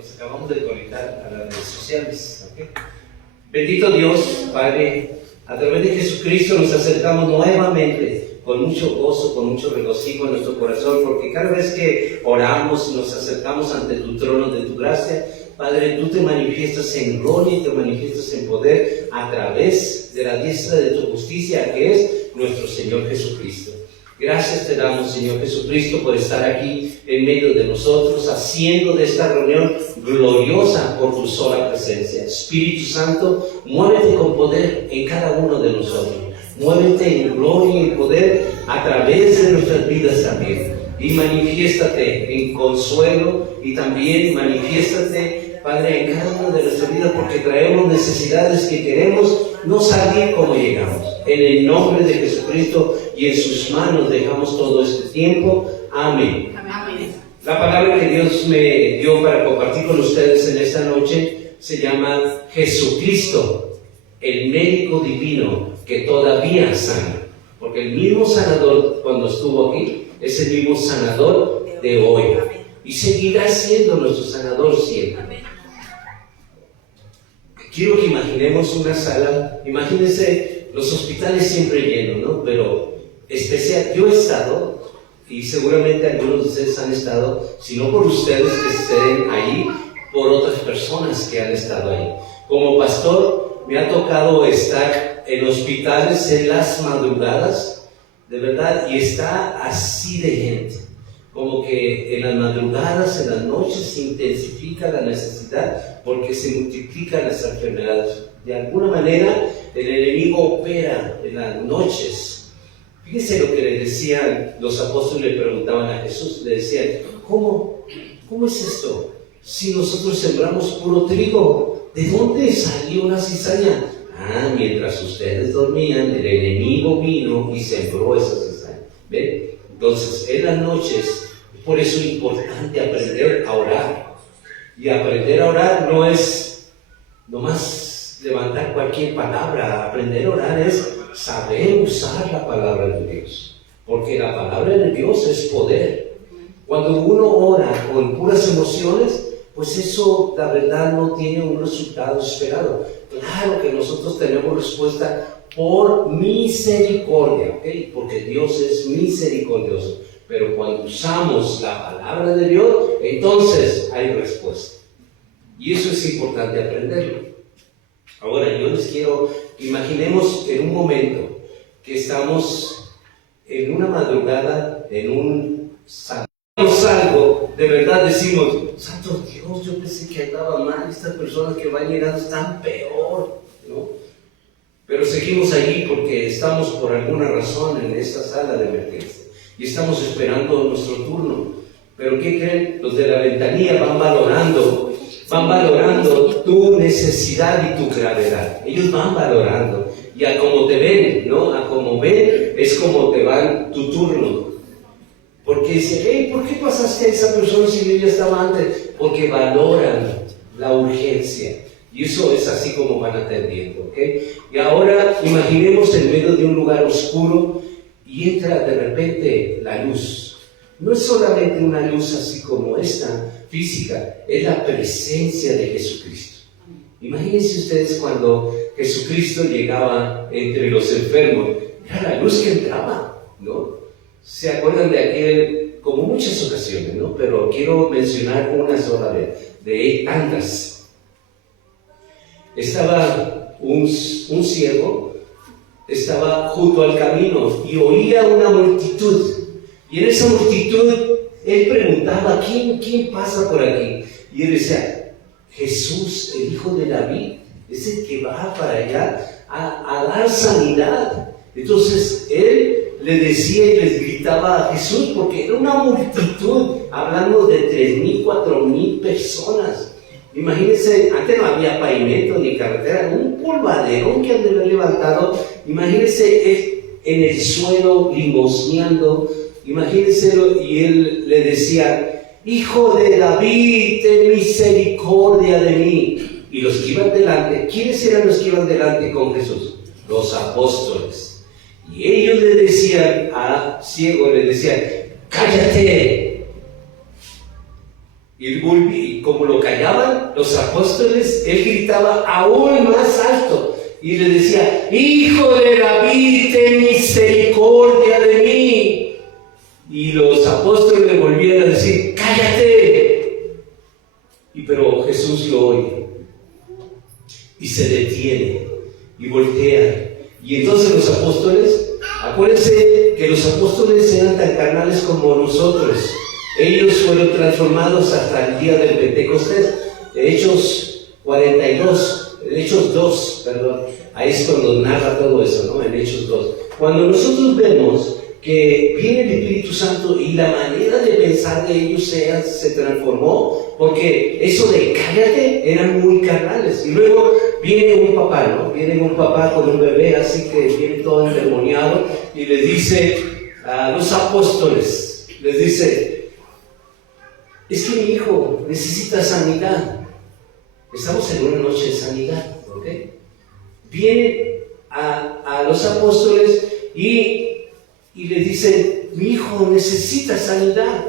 Nos acabamos de conectar a las redes sociales. ¿Okay? Bendito Dios, Padre, a través de Jesucristo nos acercamos nuevamente con mucho gozo, con mucho regocijo en nuestro corazón, porque cada vez que oramos y nos acercamos ante tu trono de tu gracia, Padre, tú te manifiestas en gloria y te manifiestas en poder a través de la diestra de tu justicia, que es nuestro Señor Jesucristo. Gracias te damos, Señor Jesucristo, por estar aquí en medio de nosotros, haciendo de esta reunión gloriosa por tu sola presencia. Espíritu Santo, muévete con poder en cada uno de nosotros. Muévete en gloria y poder a través de nuestras vidas también. Y manifiéstate en consuelo y también manifiéstate, Padre, en cada una de nuestras vidas, porque traemos necesidades que queremos no salir como llegamos. En el nombre de Jesucristo y en sus manos dejamos todo este tiempo. Amén. Amén. La palabra que Dios me dio para compartir con ustedes en esta noche se llama Jesucristo, el médico divino que todavía sana. Porque el mismo sanador cuando estuvo aquí es el mismo sanador de hoy. Y seguirá siendo nuestro sanador siempre. Quiero que imaginemos una sala, imagínense los hospitales siempre llenos, ¿no? Pero especial, yo he estado, y seguramente algunos de ustedes han estado, si no por ustedes que estén ahí, por otras personas que han estado ahí. Como pastor, me ha tocado estar en hospitales en las madrugadas, de verdad, y está así de gente. Como que en las madrugadas, en las noches se intensifica la necesidad porque se multiplican las enfermedades. De alguna manera el enemigo opera en las noches. Fíjense lo que le decían los apóstoles, le preguntaban a Jesús, le decían, ¿cómo es esto? Si nosotros sembramos puro trigo, ¿de dónde salió la cizaña? Mientras ustedes dormían, el enemigo vino y sembró esa cizaña. ¿Ven? Entonces, en las noches, por eso es importante aprender a orar. Y aprender a orar no es nomás levantar cualquier palabra. Aprender a orar es saber usar la palabra de Dios. Porque la palabra de Dios es poder. Cuando uno ora con puras emociones, pues eso, la verdad, no tiene un resultado esperado. Claro que nosotros tenemos respuesta por misericordia, ¿okay? Porque Dios es misericordioso. Pero cuando usamos la palabra de Dios, entonces hay respuesta. Y eso es importante aprenderlo. Ahora, yo les quiero que imaginemos en un momento que estamos en una madrugada, en un algo, de verdad decimos, Santo Dios, yo pensé que andaba mal, estas personas que van llegando están peor, ¿no? Pero seguimos allí porque estamos por alguna razón en esta sala de emergencia y estamos esperando nuestro turno. Pero ¿qué creen? Los de la ventanilla van valorando tu necesidad y tu gravedad. Ellos van valorando y a como te ven, ¿no? A como ven es como te va tu turno. Porque dicen, hey, ¿por qué pasaste a esa persona si yo ya estaba antes? Porque valoran la urgencia. Y eso es así como van atendiendo, ¿ok? Y ahora imaginemos en medio de un lugar oscuro y entra de repente la luz. No es solamente una luz así como esta, física, es la presencia de Jesucristo. Imagínense ustedes cuando Jesucristo llegaba entre los enfermos, era la luz que entraba, ¿no? ¿Se acuerdan de aquel, como muchas ocasiones, ¿no? Pero quiero mencionar una sola de tantas. Estaba un ciego, estaba junto al camino y oía una multitud. Y en esa multitud, él preguntaba, ¿quién pasa por aquí? Y él decía, Jesús, el hijo de David, es el que va para allá a dar sanidad. Entonces, él le decía y les gritaba a Jesús, porque era una multitud, hablando de 3,000, 4,000 personas. Imagínense, antes no había pavimento ni carretera, un polvaderón que han de haber levantado. Imagínense en el suelo limosneando, imagínenselo, y él le decía, Hijo de David, ten misericordia de mí. Y los que iban delante, ¿quiénes eran los que iban delante con Jesús? Los apóstoles. Y ellos le decían a ciego, le decían, cállate. Y como lo callaban los apóstoles, él gritaba aún más alto y le decía: Hijo de David, ten misericordia de mí. Y los apóstoles le volvían a decir: cállate. Pero Jesús lo oye y se detiene y voltea. Y entonces los apóstoles, acuérdense que los apóstoles eran tan carnales como nosotros. Ellos fueron transformados hasta el día del Pentecostés. Hechos 42, Hechos 2, perdón. Ahí es cuando narra todo eso, ¿no? En Hechos 2. Cuando nosotros vemos que viene el Espíritu Santo y la manera de pensar de ellos se transformó, porque eso de cállate eran muy carnales. Y luego viene un papá, ¿no? Viene un papá con un bebé, así que viene todo endemoniado y le dice a los apóstoles, les dice: es que mi hijo necesita sanidad. Estamos en una noche de sanidad, ¿ok? Viene a los apóstoles y le dicen: mi hijo necesita sanidad.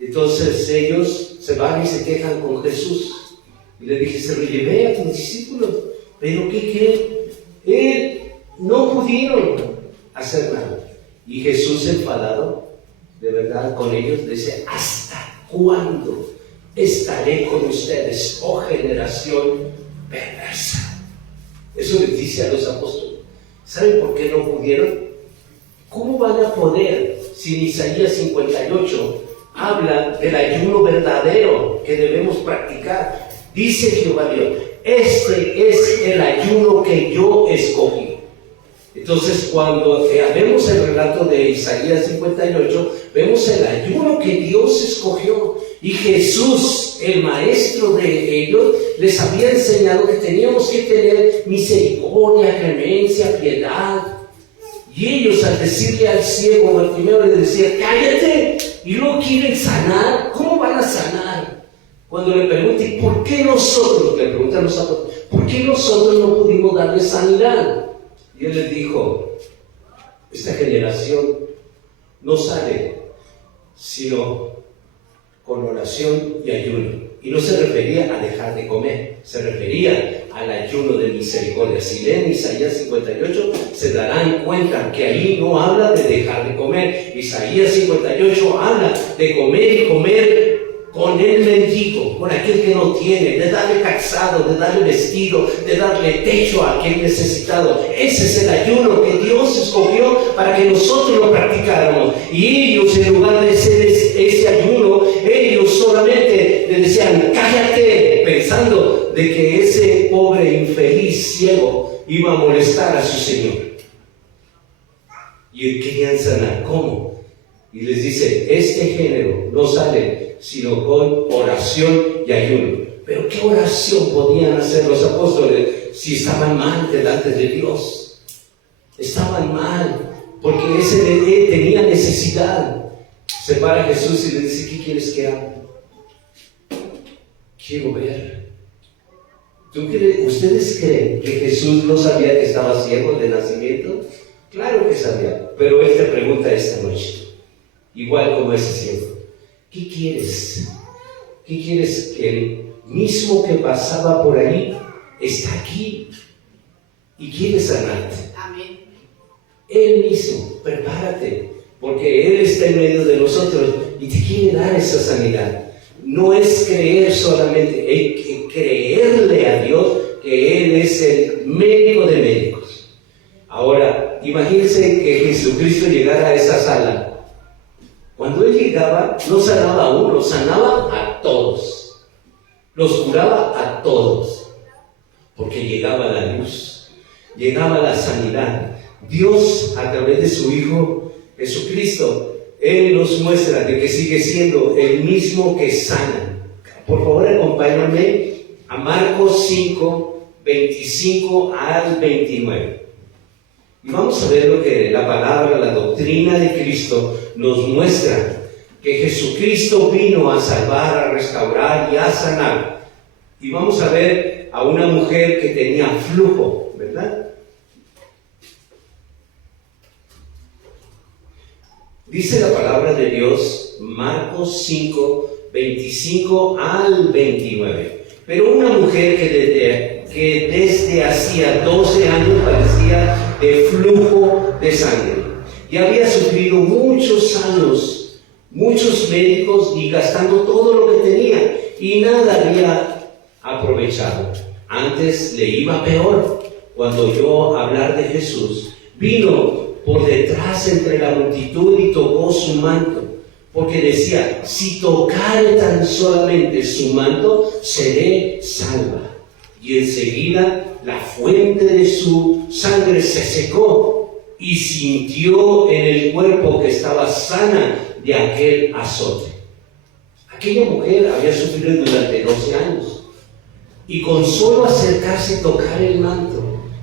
Entonces ellos se van y se quejan con Jesús. Y le dije: se lo llevé a tus discípulos, pero ¿qué creen? No pudieron hacer nada. Y Jesús, enfadado de verdad con ellos, dice: ¿hasta cuándo estaré con ustedes, oh generación perversa? Eso les dice a los apóstoles. ¿Saben por qué no pudieron? ¿Cómo van a poder si en Isaías 58 habla del ayuno verdadero que debemos practicar? Dice Jehová Dios: este es el ayuno que yo escogí. Entonces, cuando vemos el relato de Isaías 58, vemos el ayuno que Dios escogió. Y Jesús, el maestro de ellos, les había enseñado que teníamos que tener misericordia, clemencia, piedad. Y ellos, al decirle al ciego, Bartimeo le decía: cállate. Y luego quieren sanar. ¿Cómo van a sanar? Cuando le preguntan: ¿por qué nosotros? Le preguntan los apóstoles: ¿por qué nosotros no pudimos darle sanidad? Y él les dijo: esta generación no sale sino con oración y ayuno. Y no se refería a dejar de comer, se refería al ayuno de misericordia. Si leen Isaías 58, se darán cuenta que ahí no habla de dejar de comer. Isaías 58 habla de comer y comer con el mendigo, con aquel que no tiene, de darle calzado, de darle vestido, de darle techo a aquel necesitado. Ese es el ayuno que Dios escogió para que nosotros lo practicáramos. Y ellos, en lugar de hacer ese ayuno, ellos solamente le decían: cállate, pensando de que ese pobre infeliz ciego iba a molestar a su Señor. Y querían sanar. ¿Cómo? Y les dice: este género no sale sino con oración y ayuno. Pero ¿qué oración podían hacer los apóstoles si estaban mal delante de Dios? Estaban mal, porque ese bebé tenía necesidad. Se para Jesús y le dice: ¿qué quieres que haga? Quiero ver. ¿Ustedes creen que Jesús no sabía que estaba ciego de nacimiento? Claro que sabía, pero Él te pregunta esta noche, igual como ese ciego: ¿qué quieres? ¿Qué quieres? Que el mismo que pasaba por ahí está aquí y quiere sanarte. Amén. Él mismo, prepárate, porque Él está en medio de nosotros y te quiere dar esa sanidad. No es creer solamente, hay que creerle a Dios que Él es el médico de médicos. Ahora, imagínense que Jesucristo llegara a esa sala. Cuando Él llegaba, no sanaba a uno, sanaba a todos. Los curaba a todos. Porque llegaba la luz, llegaba la sanidad. Dios, a través de su Hijo Jesucristo, Él nos muestra de que sigue siendo el mismo que sana. Por favor, acompáñame a Marcos 5, 25 al 29. Y vamos a ver lo que la palabra, la doctrina de Cristo nos muestra, que Jesucristo vino a salvar, a restaurar y a sanar. Y vamos a ver a una mujer que tenía flujo, ¿verdad? Dice la palabra de Dios, Marcos 5, 25 al 29. Pero una mujer que desde hacía 12 años padecía de flujo de sangre y había sufrido muchos años, muchos médicos y gastando todo lo que tenía y nada había aprovechado. Antes le iba peor. Cuando oyó hablar de Jesús, vino por detrás entre la multitud y tocó su manto, porque decía: si tocare tan solamente su manto, seré salva. Y enseguida la fuente de su sangre se secó y sintió en el cuerpo que estaba sana de aquel azote. Aquella mujer había sufrido durante 12 años y con solo acercarse y tocar el manto,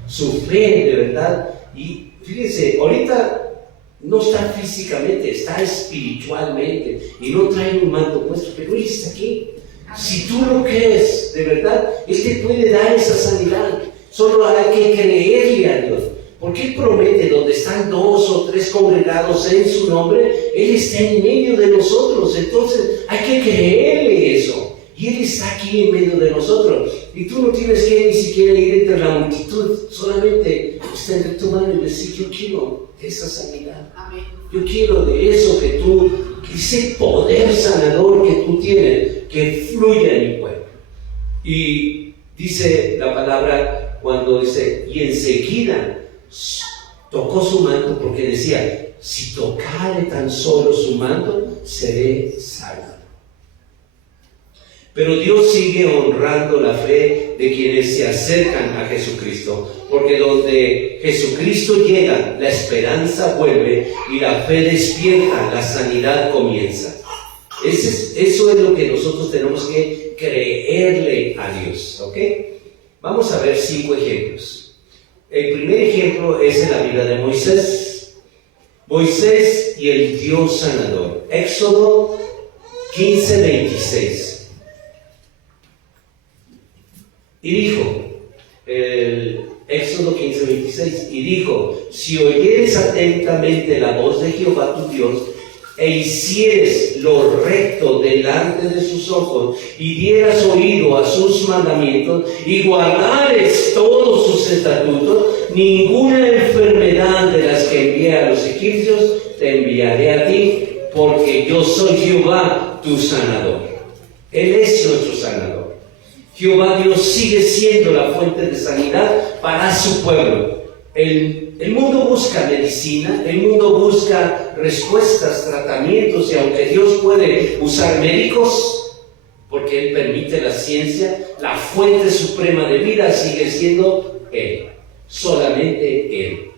su fe de verdad, y fíjense, ahorita no está físicamente, está espiritualmente y no trae un manto puesto, pero Él está aquí. Si tú lo crees de verdad, Él te puede dar esa sanidad. Solo hay que creerle a Dios, porque Él promete: donde están 2 o 3 congregados en su nombre, Él está en medio de nosotros. Entonces hay que creerle eso. Y Él está aquí en medio de nosotros. Y tú no tienes que ni siquiera ir entre la multitud. Solamente extender tu mano y decir: yo quiero esa sanidad. Amén. Yo quiero de eso que tú, ese poder sanador que tú tienes, que fluya en mi cuerpo. Y dice la palabra cuando dice: y enseguida tocó su manto, porque decía: si tocare tan solo su manto, seré salvo. Pero Dios sigue honrando la fe de quienes se acercan a Jesucristo, porque donde Jesucristo llega, la esperanza vuelve y la fe despierta, la sanidad comienza. Eso es lo que nosotros tenemos que creerle a Dios, ¿ok? Vamos a ver 5 ejemplos. El primer ejemplo es en la vida de Moisés. Moisés y el Dios sanador. Éxodo 15:26. Y dijo, el Éxodo 15:26, y dijo: si oyeres atentamente la voz de Jehová tu Dios, e hicieres lo recto delante de sus ojos, y dieras oído a sus mandamientos, y guardares todos sus estatutos, ninguna enfermedad de las que envié a los egipcios te enviaré a ti, porque yo soy Jehová tu sanador. Él es nuestro sanador. Jehová Dios sigue siendo la fuente de sanidad para su pueblo. El mundo busca medicina, el mundo busca respuestas, tratamientos, y aunque Dios puede usar médicos, porque Él permite la ciencia, la fuente suprema de vida sigue siendo Él, solamente Él.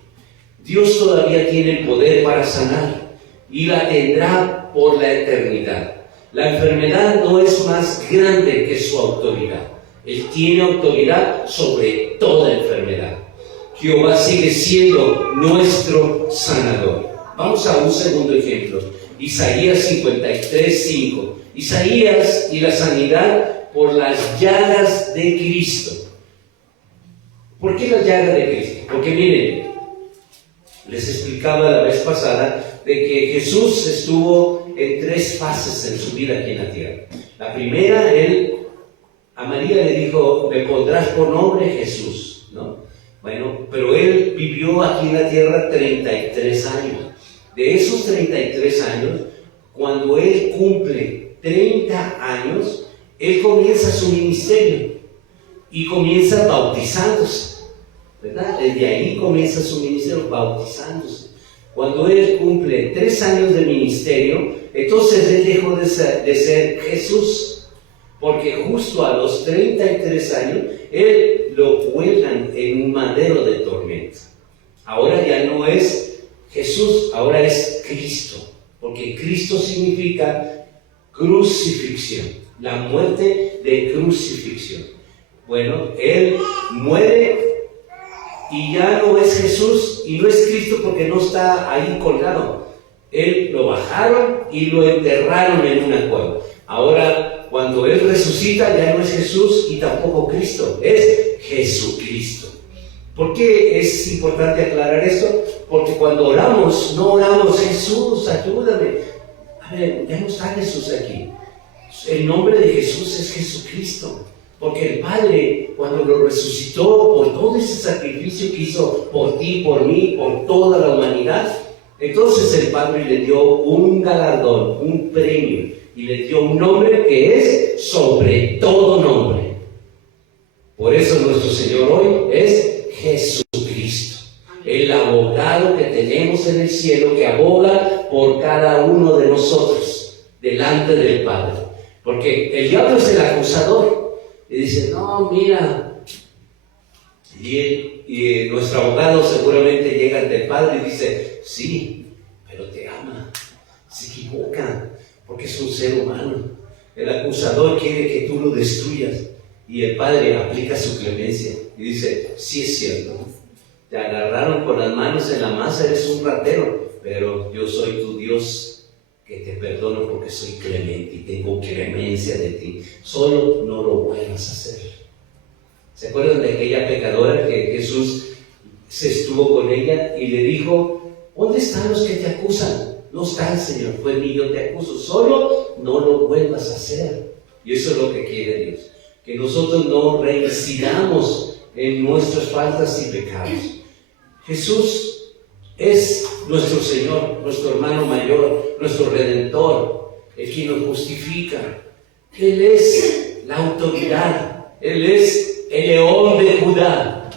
Dios todavía tiene el poder para sanar y la tendrá por la eternidad. La enfermedad no es más grande que su autoridad. Él tiene autoridad sobre toda enfermedad. Jehová sigue siendo nuestro sanador. Vamos a un segundo ejemplo. Isaías 53:5. Isaías y la sanidad por las llagas de Cristo. ¿Por qué las llagas de Cristo? Porque miren, les explicaba la vez pasada de que Jesús estuvo en 3 fases en su vida aquí en la tierra. La primera, a María le dijo: me pondrás por nombre Jesús, ¿no? Bueno, pero Él vivió aquí en la tierra 33 años. De esos 33 años, cuando Él cumple 30 años, Él comienza su ministerio y comienza bautizándose, ¿verdad? Desde ahí comienza su ministerio bautizándose. Cuando Él cumple 3 años de ministerio, entonces Él dejó de ser Jesús, porque justo a los 33 años, Él lo cuelgan en un madero de tormento. Ahora ya no es Jesús, ahora es Cristo, porque Cristo significa crucifixión, la muerte de crucifixión. Bueno, Él muere y ya no es Jesús y no es Cristo porque no está ahí colgado. Él lo bajaron y lo enterraron en una cueva. Ahora, cuando Él resucita, ya no es Jesús y tampoco Cristo, es Jesucristo. ¿Por qué es importante aclarar esto? Porque cuando oramos, no oramos: Jesús, ayúdame. A ver, ya no está Jesús aquí. El nombre de Jesús es Jesucristo. Porque el Padre, cuando lo resucitó por todo ese sacrificio que hizo por ti, por mí, por toda la humanidad, entonces el Padre le dio un galardón, un premio, y le dio un nombre que es sobre todo nombre. Por eso nuestro Señor hoy es Jesucristo, el abogado que tenemos en el cielo, que aboga por cada uno de nosotros delante del Padre. Porque el diablo es el acusador. Y dice, no, mira, y nuestro abogado seguramente llega ante el Padre y dice, sí, pero te ama, se equivoca, porque es un ser humano. El acusador quiere que tú lo destruyas, y el Padre aplica su clemencia, y dice, sí es cierto, te agarraron con las manos en la masa, eres un ratero, pero yo soy tu Dios, que te perdono porque soy clemente y tengo clemencia de ti. Solo no lo vuelvas a hacer. ¿Se acuerdan de aquella pecadora que Jesús se estuvo con ella y le dijo, ¿dónde están los que te acusan? No están, Señor, pues ni yo te acuso. Solo no lo vuelvas a hacer. Y eso es lo que quiere Dios. Que nosotros no reincidamos en nuestras faltas y pecados. Jesús es nuestro Señor, nuestro hermano mayor, nuestro Redentor, el que nos justifica. Él es la autoridad, Él es el león de Judá,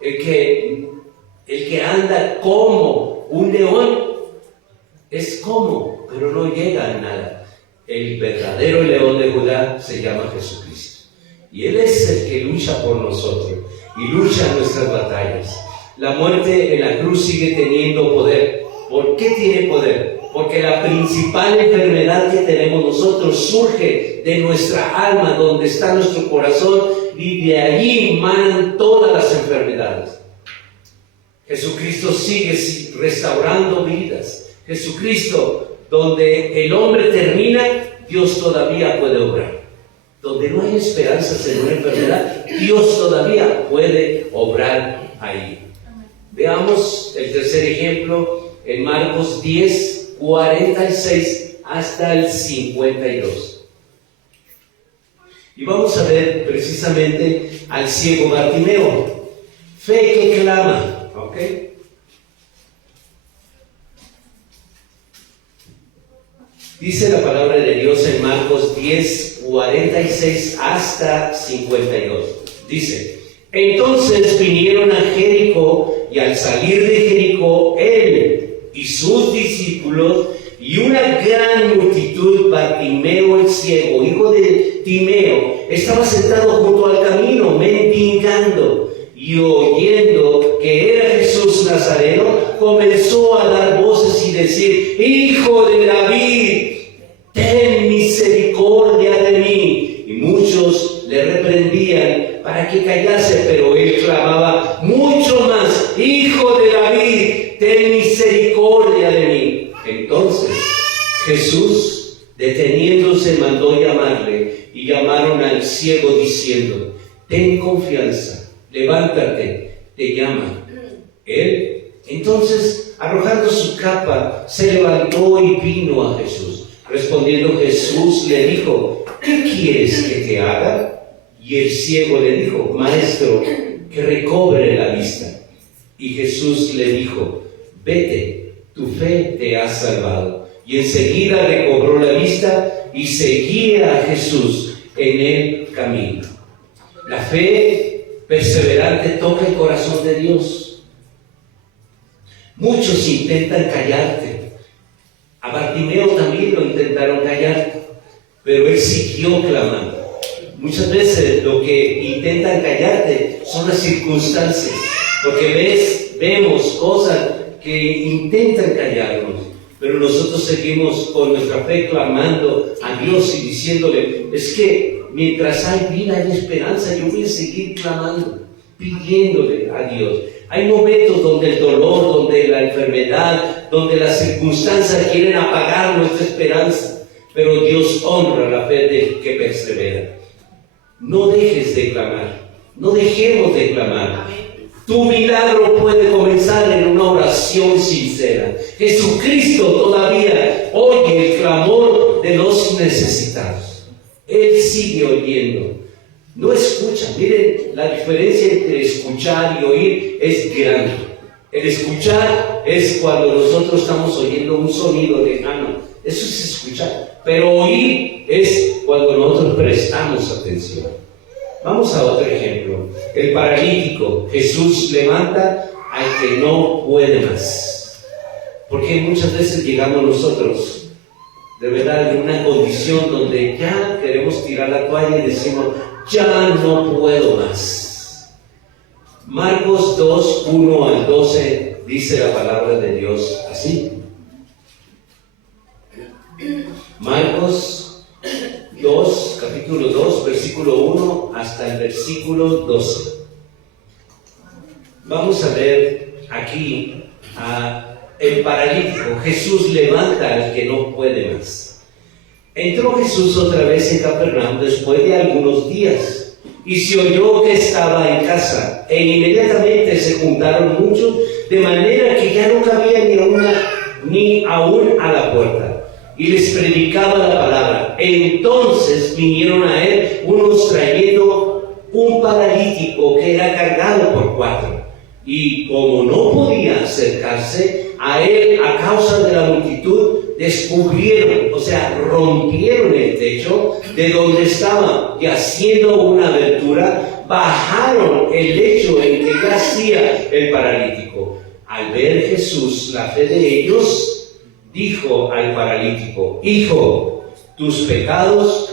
el que anda como un león, es como, pero no llega a nada. El verdadero león de Judá se llama Jesucristo, y Él es el que lucha por nosotros y lucha nuestras batallas. La muerte en la cruz sigue teniendo poder. ¿Por qué tiene poder? Porque la principal enfermedad que tenemos nosotros surge de nuestra alma, donde está nuestro corazón, y de allí manan todas las enfermedades. Jesucristo sigue restaurando vidas. Jesucristo, donde el hombre termina, Dios todavía puede obrar. Donde no hay esperanzas en una enfermedad, Dios todavía puede obrar ahí. Veamos el tercer ejemplo en Marcos 10, 46 hasta el 52. Y vamos a ver precisamente al ciego Bartimeo. Fe que clama, ¿ok? Dice la palabra de Dios en Marcos 10, 46 hasta 52. Dice, entonces vinieron a Jericó, y al salir de Jericó, él y sus discípulos, y una gran multitud, Bartimeo el ciego, hijo de Timeo, estaba sentado junto al camino, mendigando, y oyendo que era Jesús Nazareno, comenzó a dar voces y decir, Hijo de David, ten misericordia de mí. Y muchos le reprendían para que callase, pero él clamaba mucho más, Hijo de David, ten misericordia de mí. Entonces Jesús, deteniéndose, mandó llamarle, y llamaron al ciego diciendo, ten confianza, levántate, te llama. Él, entonces, arrojando su capa, se levantó y vino a Jesús. Respondiendo Jesús le dijo, ¿qué quieres que te haga? Y el ciego le dijo, Maestro, que recobre la vista. Y Jesús le dijo, vete, tu fe te ha salvado. Y enseguida recobró la vista y seguía a Jesús en el camino. La fe perseverante toca el corazón de Dios. Muchos intentan callarte. A Bartimeo también lo intentaron callar, pero él siguió clamando. Muchas veces lo que intentan callarte son las circunstancias. Lo que vemos cosas que intentan callarnos, pero nosotros seguimos con nuestra fe clamando a Dios y diciéndole, es que mientras hay vida, hay esperanza, yo voy a seguir clamando, pidiéndole a Dios. Hay momentos donde el dolor, donde la enfermedad, donde las circunstancias quieren apagar nuestra esperanza, pero Dios honra la fe del que persevera. No dejes de clamar, no dejemos de clamar. Tu milagro puede comenzar en una oración sincera. Jesucristo todavía oye el clamor de los necesitados. Él sigue oyendo. No escucha. Miren, la diferencia entre escuchar y oír es grande. El escuchar es cuando nosotros estamos oyendo un sonido lejano. Eso es escuchar. Pero oír es cuando nosotros prestamos atención. Vamos a otro ejemplo. El paralítico. Jesús levanta al que no puede más. Porque muchas veces llegamos nosotros, de verdad, en una condición donde ya queremos tirar la toalla y decimos, ya no puedo más. Marcos 2, 1 al 12 dice la palabra de Dios así. Marcos 2, capítulo 2, versículo 1 hasta el versículo 12. Vamos a ver aquí a el paralítico. Jesús levanta al que no puede más. Entró Jesús otra vez en Capernaum después de algunos días, y se oyó que estaba en casa, e inmediatamente se juntaron muchos, de manera que ya no cabía ni aún a la puerta, y les predicaba la palabra. Entonces vinieron a él unos trayendo un paralítico que era cargado por 4, y como no podía acercarse a él a causa de la multitud, descubrieron, o sea, rompieron el techo de donde estaba, y haciendo una abertura, bajaron el lecho en que yacía el paralítico. Al ver Jesús la fe de ellos, dijo al paralítico: Hijo, tus pecados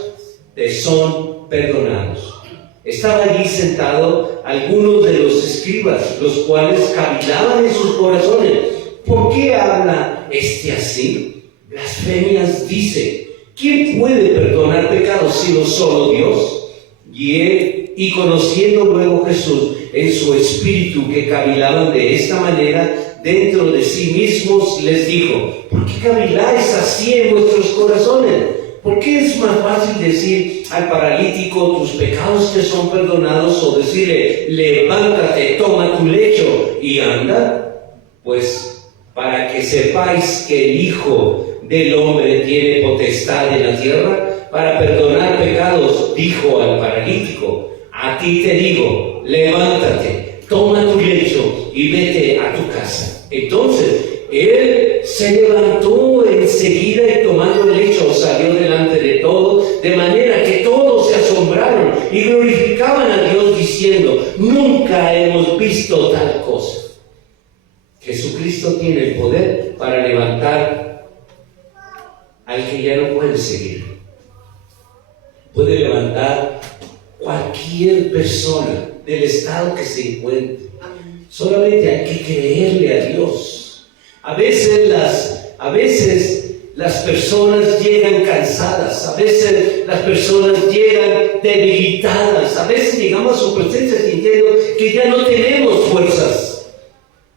te son perdonados. Estaba allí sentado algunos de los escribas, los cuales cavilaban en sus corazones: ¿por qué habla este así? Blasfemias dice. ¿Quién puede perdonar pecados sino solo Dios? Y conociendo luego Jesús en su espíritu que cavilaban de esta manera dentro de sí mismos, les dijo: ¿por qué caviláis así en vuestros corazones? ¿Por qué es más fácil decir al paralítico: tus pecados te son perdonados, o decirle: levántate, toma tu lecho y anda? Pues para que sepáis que el Hijo del Hombre tiene potestad en la tierra para perdonar pecados, dijo al paralítico: a ti te digo, levántate, toma tu lecho y vete a tu casa. Entonces él se levantó enseguida y tomando el lecho salió delante de todos, de manera que todos se asombraron y glorificaban a Dios diciendo: nunca hemos visto tal cosa. Jesucristo tiene el poder para levantar al que ya no puede seguir. Puede levantar cualquier persona del estado que se encuentre. Solamente hay que creerle a Dios. A veces las personas llegan cansadas, a veces las personas llegan debilitadas, a veces llegamos a su presencia sintiendo que ya no tenemos fuerzas.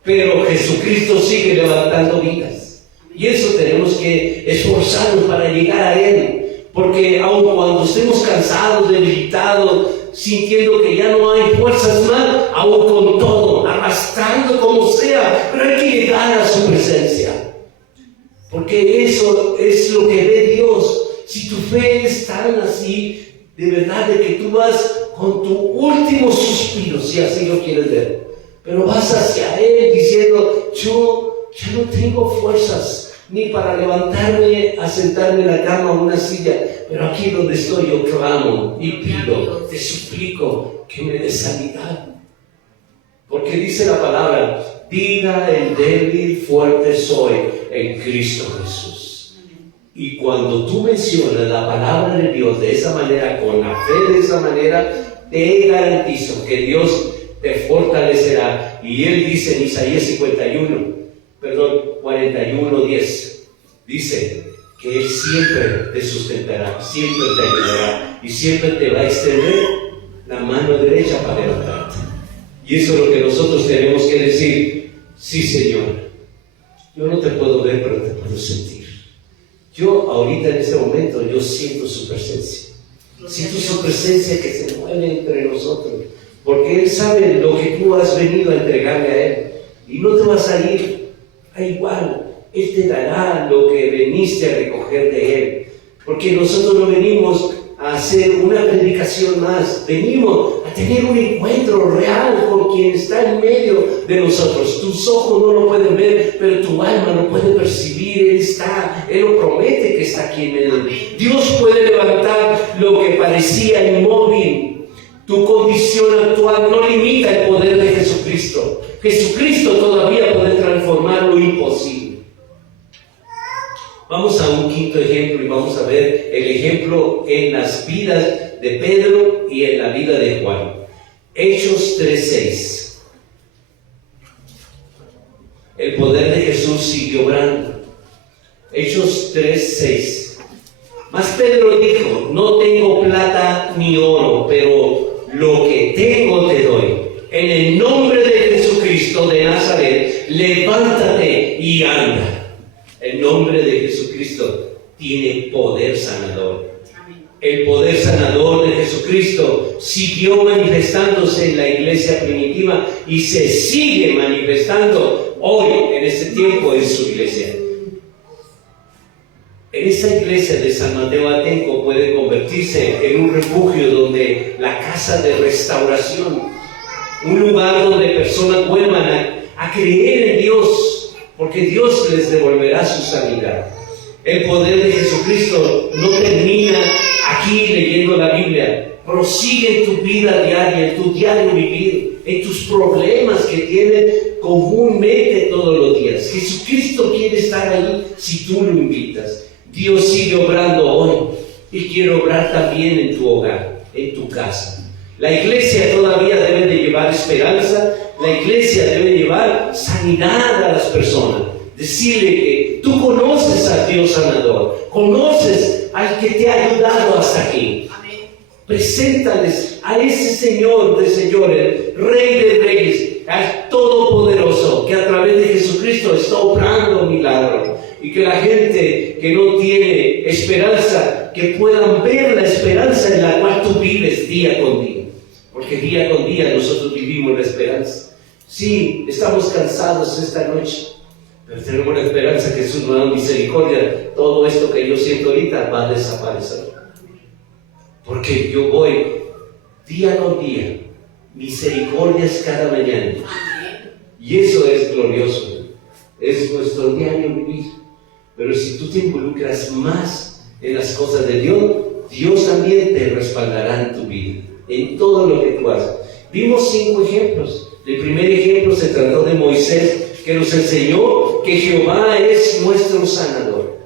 Pero Jesucristo sigue levantando vidas. Y eso tenemos que esforzarnos para llegar a Él. Porque aun cuando estemos cansados, debilitados, sintiendo que ya no hay fuerzas más, aun con todo, arrastrando como sea, pero hay que llegar a su presencia. Porque eso es lo que ve Dios. Si tu fe es tan así, de verdad, de que tú vas con tu último suspiro, si así lo quieres ver, pero vas hacia Él diciendo: yo ya no tengo fuerzas ni para levantarme a sentarme en la cama o en una silla, pero aquí donde estoy yo clamo y pido, te suplico que me des sanidad. Porque dice la palabra: diga el débil, fuerte soy en Cristo Jesús. Y cuando tú mencionas la palabra de Dios de esa manera, con la fe de esa manera, te garantizo que Dios te fortalecerá. Y Él dice en Isaías 41:10, dice que Él siempre te sustentará, siempre te ayudará y siempre te va a extender la mano derecha para levantarte. Y eso es lo que nosotros tenemos que decir: sí, Señor, yo no te puedo ver, pero te puedo sentir. Yo ahorita en este momento, yo siento su presencia. Siento su presencia que se mueve entre nosotros. porque Él sabe lo que tú has venido a entregarle a Él. Y no te vas a ir igual. Él te dará lo que veniste a recoger de Él. Porque nosotros no venimos a hacer una predicación más. Venimos a tener un encuentro real con quien está en medio de nosotros. Tus ojos no lo pueden ver, pero tu alma lo puede percibir. Él está, Él lo promete que está aquí en medio. Dios puede levantar lo que parecía inmóvil. Tu condición actual no limita el poder de Jesucristo. Jesucristo todavía puede transformar lo imposible. Vamos a un quinto ejemplo y vamos a ver el ejemplo en las vidas de Pedro y en la vida de Juan. Hechos 3:6. El poder de Jesús siguió obrando. Hechos 3:6. Mas Pedro dijo: no tengo plata ni oro, pero lo que tengo te doy. En el nombre de Jesucristo de Nazaret, levántate y anda. El nombre de Jesucristo tiene poder sanador. El poder sanador de Jesucristo siguió manifestándose en la iglesia primitiva y se sigue manifestando hoy, en este tiempo, en su iglesia. En esta iglesia de San Mateo Atenco puede convertirse en un refugio donde la casa de restauración, un lugar donde personas vuelvan a creer en Dios, porque Dios les devolverá su sanidad. El poder de Jesucristo no termina aquí leyendo la Biblia. Prosigue en tu vida diaria, en tu diario vivir, en tus problemas que tienes comúnmente todos los días. Jesucristo quiere estar ahí si tú lo invitas. Dios sigue obrando hoy y quiere obrar también en tu hogar, en tu casa. La iglesia todavía debe de llevar esperanza. La iglesia debe llevar sanidad a las personas. Decirle que tú conoces al Dios sanador, conoces al que te ha ayudado hasta aquí. Amén. Preséntales a ese Señor de señores, Rey de reyes, al Todopoderoso, que a través de Jesucristo está obrando milagros. Y que la gente que no tiene esperanza, que puedan ver la esperanza en la cual tú vives día con día. Porque día con día nosotros vivimos la esperanza. Sí, estamos cansados esta noche, pero tenemos la esperanza que su nueva misericordia, todo esto que yo siento ahorita va a desaparecer. Porque yo voy día con día, misericordias cada mañana. Y eso es glorioso, es nuestro diario vivir. Pero si tú te involucras más en las cosas de Dios, Dios también te respaldará en tu vida, en todo lo que tú haces. Vimos 5 ejemplos. El primer ejemplo se trató de Moisés, que nos enseñó que Jehová es nuestro sanador.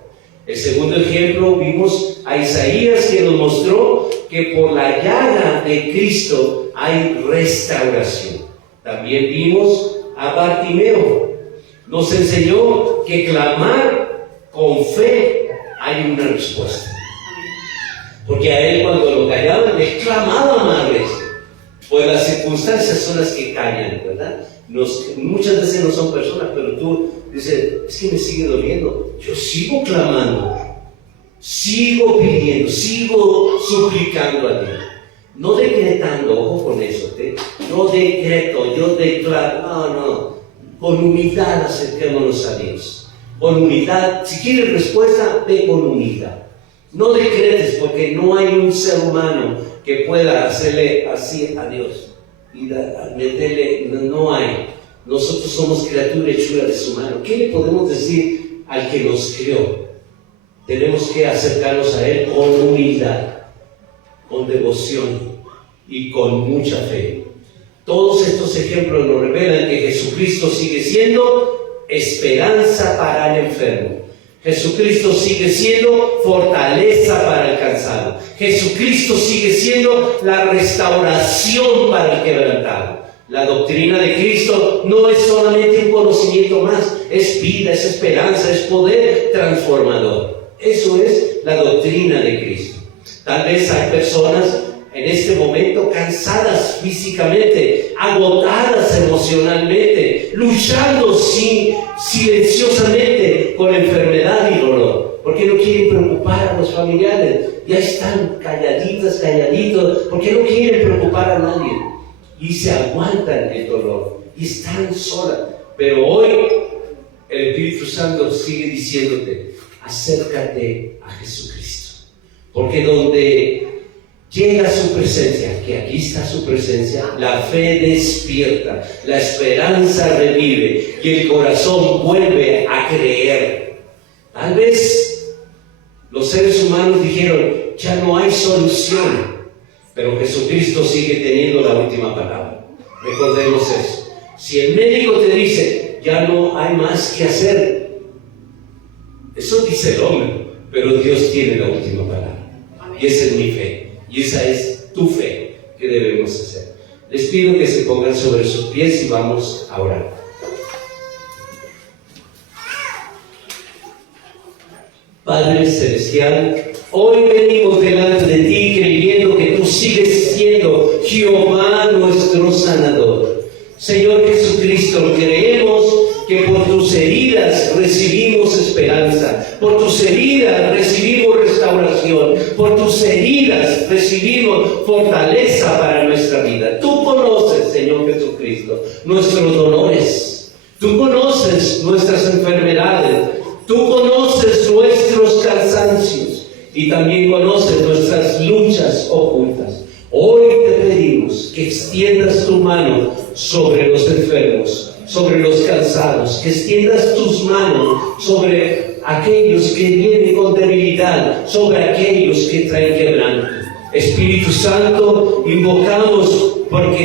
El segundo ejemplo vimos a Isaías, que nos mostró que por la llaga de Cristo hay restauración. También vimos a Bartimeo. Nos enseñó que clamar con fe hay una respuesta. Porque a él, cuando lo callaban, le clamaba más veces. Pues las circunstancias son las que callan, ¿verdad? Muchas veces no son personas, pero tú dices: es que me sigue doliendo. Yo sigo clamando, sigo pidiendo, sigo suplicando a Dios. No decretando, ojo con eso, no decreto, yo declaro, no. Con humildad acerquémonos a Dios. Con humildad, si quieres respuesta, ve con humildad. No decretes, porque no hay un ser humano que pueda hacerle así a Dios y meterle, no hay. Nosotros somos criatura hechura de su mano. ¿Qué le podemos decir al que nos crió? Tenemos que acercarnos a Él con humildad, con devoción y con mucha fe. Todos estos ejemplos nos revelan que Jesucristo sigue siendo esperanza para el enfermo. Jesucristo sigue siendo fortaleza para el cansado. Jesucristo sigue siendo la restauración para el quebrantado. La doctrina de Cristo no es solamente un conocimiento más, es vida, es esperanza, es poder transformador. Eso es la doctrina de Cristo. Tal vez hay personas en este momento cansadas físicamente, agotadas emocionalmente, luchando silenciosamente con enfermedad y dolor, porque no quieren preocupar a los familiares, ya están calladitos, porque no quieren preocupar a nadie. y se aguantan el dolor y están solas. Pero hoy el Espíritu Santo sigue diciéndote: acércate a Jesucristo, porque donde llega su presencia, que aquí está su presencia, la fe despierta, la esperanza revive y el corazón vuelve a creer. Tal vez los seres humanos dijeron: ya no hay solución, pero Jesucristo sigue teniendo la última palabra. Recordemos eso. Si el médico te dice: ya no hay más que hacer, eso dice el hombre, pero Dios tiene la última palabra. Y esa es mi fe. Y esa es tu fe que debemos hacer. Les pido que se pongan sobre sus pies y vamos a orar. Padre Celestial, hoy venimos delante de ti creyendo que tú sigues siendo Jehová nuestro sanador. Señor Jesucristo, creemos que por tus heridas recibimos esperanza, por tus heridas recibimos restauración, por tus heridas recibimos fortaleza para nuestra vida. Tú conoces, Señor Jesucristo, nuestros dolores, tú conoces nuestras enfermedades, tú conoces nuestros cansancios y también conoces nuestras luchas ocultas. Hoy te pedimos que extiendas tu mano sobre los enfermos, sobre los cansados, que extiendas tus manos sobre aquellos que vienen con debilidad, sobre aquellos que traen quebranto. Espíritu Santo, invocamos para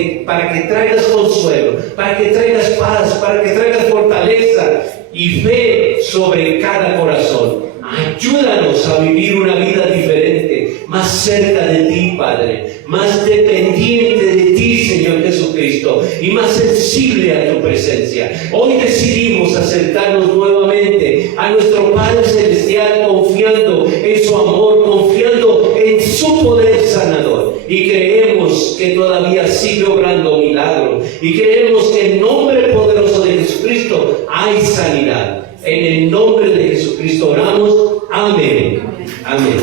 que traigas consuelo, para que traigas paz, para que traigas fortaleza y fe sobre cada corazón. Ayúdanos a vivir una vida diferente, más cerca de ti, Padre, más dependiente de ti, Señor Jesucristo, y más sensible a tu presencia. Hoy decidimos acercarnos nuevamente a nuestro Padre Celestial, confiando en su amor, confiando en su poder sanador, y creemos que todavía sigue obrando milagros, y creemos que en el nombre poderoso de Jesucristo hay sanidad. En el nombre de Jesucristo oramos. Amén. Amén.